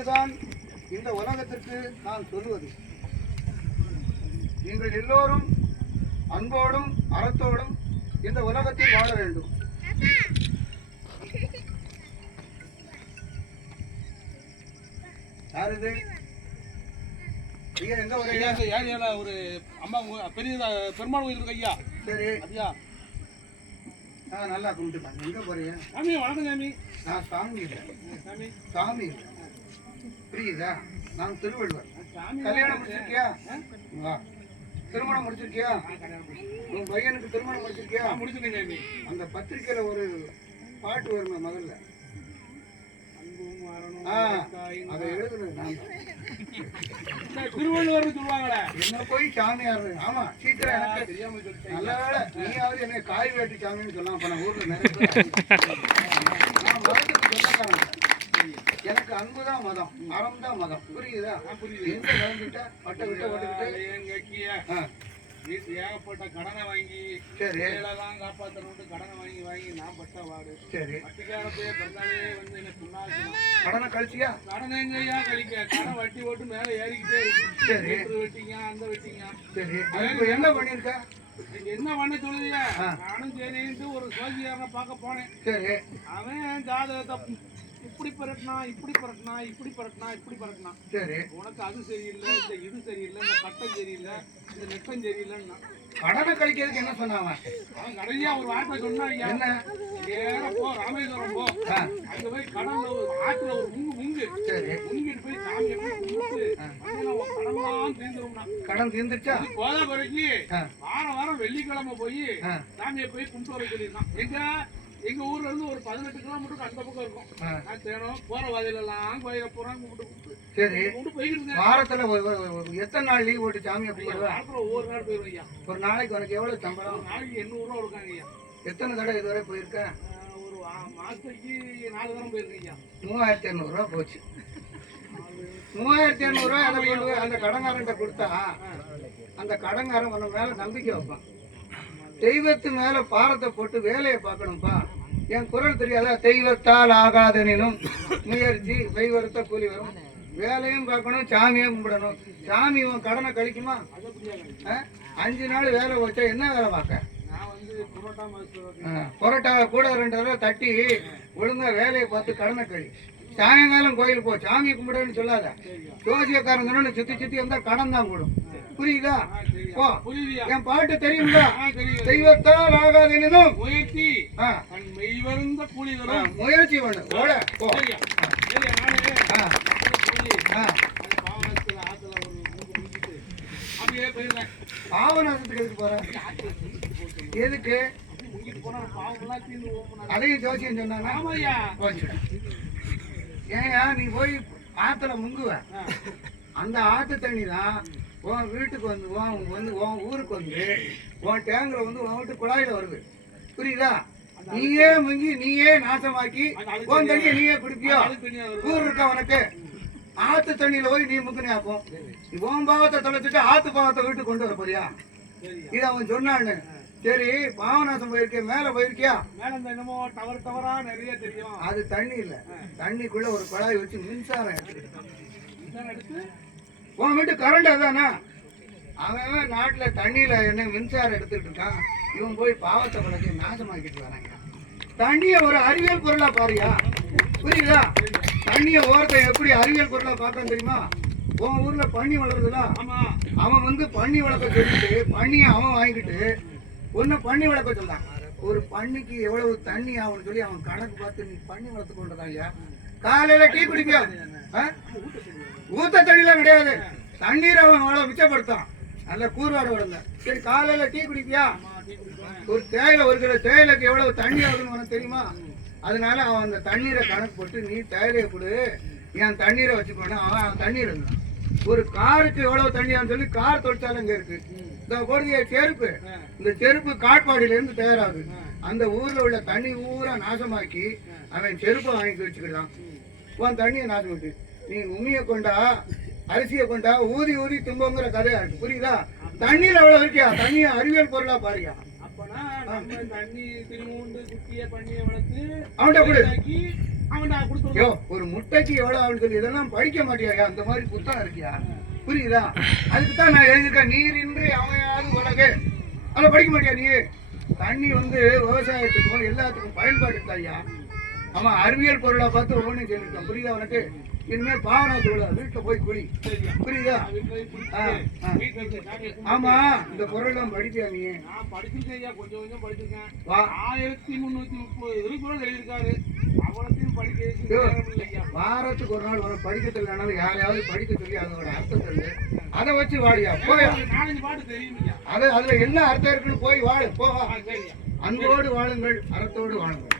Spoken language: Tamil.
இதுதான் இந்த உலகத்திற்கு நான் சொல்லுவது. நீங்கள் எல்லோரும் அன்போடும் அறத்தோடும் இந்த உலகத்தில் வாழ வேண்டும். யார் இது? ஐயா எங்க ஐயா, ஏரியால ஒரு அம்மா பெரிய பெருமாள் கோயில் இருக்கு ஐயா. சரி. ஐயா ஆ நல்லா கும்பிட்டுப்பாங்க எங்க போறீங்க? சாமி வணக்கம் சாமி. நான் சாமி இல்லை. சாமி. சாமி இல்லை. புரியுதா? நான் திருவள்ளுவர். கல்யாணம் முடிச்சிருக்கியா? திருமணம் முடிச்சிருக்கியா? உன் பையனுக்கு திருமணம் முடிச்சிருக்கியா? சாமி. அந்த பத்திரிக்கையில ஒரு பாட்டு வருமே முதல்ல அதை எழுதுனது நான் திருவள்ளுவர்னு சொல்லுவாங்களே. என்ன போய் சாமியார் ஆமா சீக்கிரம் எனக்கு தெரியாம நல்ல நீயாவது என்ன காய் வேட்டி சாமின்னு சொல்லலாம் ஊர்ல நிறைய பேர் நான் மதத்துக்கு சொந்தக்காரன் எனக்கு அன்பு தான் மதம் அறம் தான் மதம். புரியுதா. எங்க கலந்துட்டா? பட்டை விட்ட ஓட்டுக்கிட்டு? ஏகப்பட்ட கடனை வாங்கி சரி. தான் காப்பாற்றணும்னு கடனை வாங்கி வாங்கி நான் பட்ட வாடு. சரி. வட்டிக்காரப்பையே பிறந்தாலே வந்து என்ன புண்ணாக்கணும் கடனை கழிச்சியா? கடன் எங்கய்யா கழிக்க? கடன் வட்டி போட்டு மேல ஏறிக்கிட்டே இருக்கு. சரி. வெட்டிங்க அந்த வெட்டிங்க. சரி. என்ன பண்ணிருக்க? என்ன பண்ண சொல்லுதியா. நானும் சரின்ட்டு ஒரு சோசியாரனை பார்க்க போனேன். சரி. அவன் ஜாதகத்தை இப்படி பரட்டினா இப்படி பரட்டினா இப்படி பரட்டினா இப்படி பரட்டினா. சரி. உனக்கு அது சரியில்லை இந்த இது சரியில்லை இந்த கட்டம் சரியில்லை இந்த நெட்டம் சரியில்லைன்னா. கடனை கழிக்கிறதுக்கு என்ன சொன்னாங்க அவன்? கடைசியா ஒரு வார்த்தை சொன்னா ஐயா. என்ன? நேரா போ ராமேஸ்வரம் போ. அங்க போய் கடல்ல ஒரு ஆத்துல ஒரு முங்கு முங்கு. சரி. முங்கிட்டு போய் சாமியை போய் கும்பிட்டு கடன்லாம் தீர்ந்துரும்னா கடன் தீர்ந்துச்சா போதா ஆ, வாரம் வாரம் வெள்ளிக்கிழமை போய் சாமியை போய் கும்பிட்டு வர சொல்லியிருக்கான் எங்க எங்க ஊர்ல இருந்து ஒரு பதினெட்டு கிலோமீட்டருக்கு அந்த பக்கம் இருக்கும். தேனும் போற வதையிலலாம் கோயில போறான் கும்பிட்டு கும்பிட்டு. சரி. வாரத்துல எத்தனை நாள் லீவ் போட்டு சாமியை கும்பிடுவ? வாரத்துல ஒவ்வொரு நாள் போயிருவேன் ஐயா. ஒரு நாளைக்கு உனக்கு எவ்வளவு சம்பளம்? ஒரு நாளைக்கு எண்ணூறு ரூபா கொடுக்காங்க ஐயா. எத்தனை தடவை இதுவரை போயிருக்க? ஆஹ் ஒரு மாசத்துக்கு நாலு தரம் போயிருக்கேன் ஐயா. மூவாயிரத்தி ஐநூறுரூவா போச்சு. மூவாயிரத்தி ஐநூறுரூவா அதை கொண்டு அந்த கடன்காரன்ட்ட கொடுத்தா அந்த கடன்காரன் உன மேல நம்பிக்கை வைப்பான். தெய்வத்து மேல பாரத்தை போட்டு வேலையை பார்க்கணும்ப்பா என் குரல் தெரியாத தெய்வத்தால் ஆகாதனிலும் முயற்சி தெய்வத்த கூலி வரும். வேலையும் பார்க்கணும் சாமியும் கும்பிடணும். சாமி உன் கடனை கழிக்குமா? அஞ்சு நாள் வேலை வச்சா என்ன வேலை பார்க்க? வந்து புரோட்டா கூட ரெண்டு தடவை தட்டி ஒழுங்கா வேலையை பார்த்து கடனை கழி. சாயங்காலம் கோயில் போ சாமி கும்பிடுன்னு சொல்லாத. ஜோசியக்காரன் சொன்னு சுத்தி சுத்தி வந்தா கடன் தான் கூடும் புரியுதா? என் பாட்டு தெரியுங்களா? தெய்வத்தால் ஆகாதெனினும். முயற்சி. ஆ, தன் மெய்வருந்த கூலி ஆ, வரும் முயற்சி பண்ணு. ஓட பாவநாசத்துக்கு எதுக்கு போற? எதுக்கு? அதையும் ஜோசியம் சொன்னாங்க ஏயா நீ போய் ஆத்துல முங்குவ. அந்த ஆத்து தண்ணி தான் உன் வீட்டுக்கு வந்து உன் வந்து உன் ஊருக்கு வந்து உன் டேங்கில் வந்து உன் வீட்டு குழாயில வருது. புரியுதா? நீயே முங்கி நீயே நாசமாக்கி உன் தண்ணியை நீயே குடிப்பியோ? ஊர் இருக்கா உனக்கு? ஆத்து தண்ணியில போய் நீ முக்குனே ஆக்கும் உன் பாவத்தை தொலைச்சிட்டு ஆத்து பாவத்தை வீட்டுக்கு கொண்டு வர போறியா? இது அவன் சொன்னான்னு. சரி பாவநாசம் போயிருக்கேன் மேல போயிருக்கியா? மேல என்னமோ டவர் டவரா நிறைய தெரியும். அது தண்ணி இல்ல. தண்ணிக்குள்ள ஒரு குழாய் வச்சு மின்சாரம் எடுத்துக்கிட்டு. எடுத்து உன் வீட்டு கரண்ட் அதானே? அவன் நாட்டுல தண்ணியில என்ன மின்சாரம் எடுத்துட்டு இருக்கான். இவன் போய் பாவத்தை பழக்கி நாசமாக்கிட்டு வராங்க. தண்ணிய ஒரு அறிவியல் பொருளா பாருயா. புரியுதா? தண்ணிய ஓரத்தை எப்படி அறிவியல் பொருளா பார்த்தான் தெரியுமா? உன் ஊர்ல பன்னி வளருதுல. அவன் வந்து பன்னி வளர்க்க சொல்லிட்டு பன்னியை அவன் வாங்கிட்டு உன்னை பன்னி வளர்க்க சொன்னான் ஒரு பண்ணிக்கு எவ்வளவு தண்ணி ஆகும்னு சொல்லி அவன் கணக்கு பார்த்து நீ பண்ணி வளர்த்து கொண்டதான் ஐயா காலையில டீ குடிப்பியா ஆ? ஊத்த தண்ணிலாம் கிடையாது. தண்ணீர் அவன் அவ்வளவு மிச்சப்படுத்தான். நல்ல கூறுவாடு விடுங்க சரி காலையில டீ குடிப்பியா? ஒரு தேயிலை ஒரு கிலோ தேயிலைக்கு எவ்வளவு தண்ணி ஆகுதுன்னு உனக்கு தெரியுமா? அதனால அவன் அந்த தண்ணீரை கணக்கு போட்டு நீ தேயிலையை கொடு. என் தண்ணீரை வச்சுக்கணும் அவன் அவன் தண்ணீர் இருந்தான். ஒரு காருக்கு எவ்வளவு தண்ணியான்னு சொல்லி கார் தொழிற்சாலை இங்க இருக்கு. இந்த கொடுதிய செருப்பு. இந்த செருப்பு காட்பாடியில இருந்து தயாராகுது. அந்த ஊர்ல உள்ள தண்ணி ஊரா நாசமாக்கி அவன் செருப்பை வாங்கி வச்சுக்கிட்டான் உன் தண்ணியை நாசமாக்கு நீ உமியை கொண்டா அரிசியை கொண்டா ஊதி ஊதி தும்போங்கிற கதையா இருக்கு. புரியுதா? தண்ணியில எவ்வளவு இருக்கியா? தண்ணியை அறிவியல் பொருளா பாருயா. ஒரு முட்டைக்கு எவ்வளவு சொல்லி இதெல்லாம் படிக்க மாட்டியா அந்த மாதிரி புத்தகம் இருக்கியா? புரியுதா? அதுக்கு தான் நான் எழுதியிருக்கேன் நீரின்றி அமையாது உலகு. அதை படிக்க மாட்டியா நீ? தண்ணி வந்து விவசாயத்துக்கும் எல்லாத்துக்கும் பயன்பாடு ஐயா? ஆமா அறிவியல் பொருளா பார்த்து ஒவ்வொன்றும் சொல்லியிருக்கேன் புரியுதா உனக்கு? இனிமே பாவனா தோழ வீட்டுல போய் குடி. புரியுதா? ஆமா இந்த பொருள்லாம் படிப்பியா நீ? படிச்சிருக்கேன் கொஞ்சம் கொஞ்சம் படிச்சிருக்கேன். ஆயிரத்தி முன்னூத்தி முப்பது திருக்குறள் எழுதியிருக்காரு. வாரத்துக்கு ஒரு நாள் உனக்கு படிக்க தெரியலனாலும் யாரையாவது படிக்க சொல்லி அதோட அர்த்தம் சொல்லு. அதை வச்சு வாடியா? போயா? நாலஞ்சு பாட்டு தெரியும் அது அதுல என்ன அர்த்தம் இருக்குன்னு போய் வாழு போவா. அன்போடு வாழுங்கள் அறத்தோடு வாழுங்கள்.